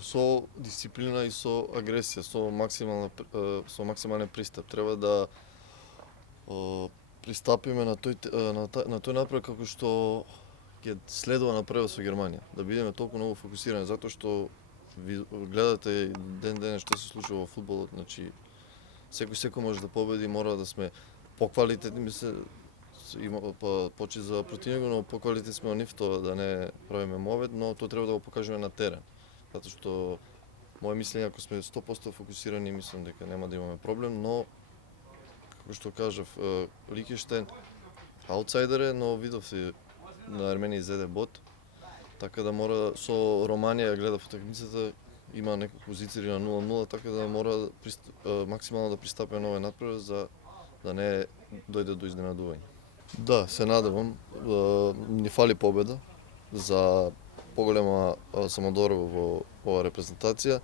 Со дисциплина и со агресија, со максимален пристап. Треба да пристапиме на тој напред како што ќе следува напредот со Германија. Да бидеме толку многу фокусирани, затоа што ви гледате ден денес што се случува во фудбалот, значи секој може да победи, мора да сме поквалитетни, има почит за противникот, но поквалитетни сме од нив, тоа да не правиме мовет, но тоа треба да го покажеме на терен. Затоа што мое мислење, ако сме 100% фокусирани, мислам дека нема да имаме проблем, но како што кажав, Лихтенштейн аутсайдер е, но видовте на Арменија изеде бот, така да мора со Романија гледав утакмицата, има неколку позиции на 0-0, така да мора максимално да пристапи на овој надпревар за да не дојде до изненадување. Да, се надевам. Ни фали победа за поголема самодорба во оваа репрезентација.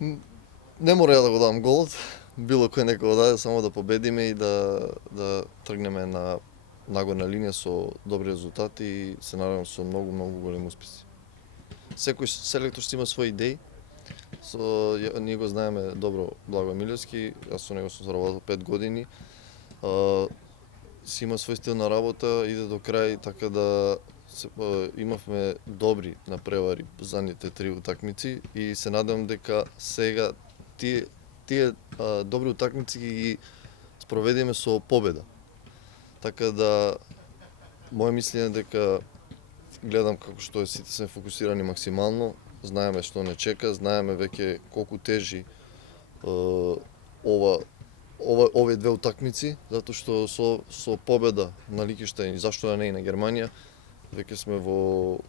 Не мора ја да го дадам голот, било кој нека го даде, само да победиме и да тргнеме на нагорна линија со добри резултати и се надевам со многу големи успеси. Секој селектор си има свои идеи. Ние го знаеме добро Благо Милевски, јас со него сум заработил 5 години. Си има свој стил на работа, иде до крај, така да имавме добри напревари задните 3 утакмици и се надевам дека сега тие добри утакмици ги спроведеме со победа. Така да моje мислење е дека гледам како што сите сме фокусирани максимално, знаеме што не чека, знаеме веќе колку тежи овие две утакмици, затоа што со победа на Лихтенштейн и зашто да не и на Германија, веќе сме во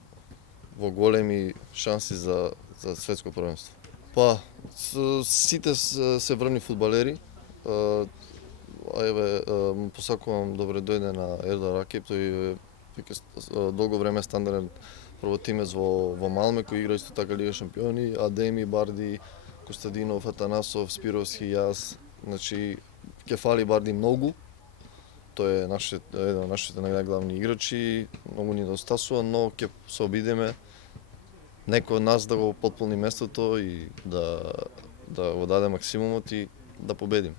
големи шанси за светско првенство. Па, сите се врвни фудбалери. Му посакувам добре дојде на Ердал Ракип, тој веќе долго време стандарден првотимец во Малме, кој игра исто така Лига шампиони, Адеми, Барди, Костадинов, Атанасов, Спировски, јас. Значи, ќе фали Барди многу. Тој е еден од нашите најглавни играчи, многу ни недостасува, но ќе се обидеме некој од нас да го потполни местото и да го даде максимумот и да победиме.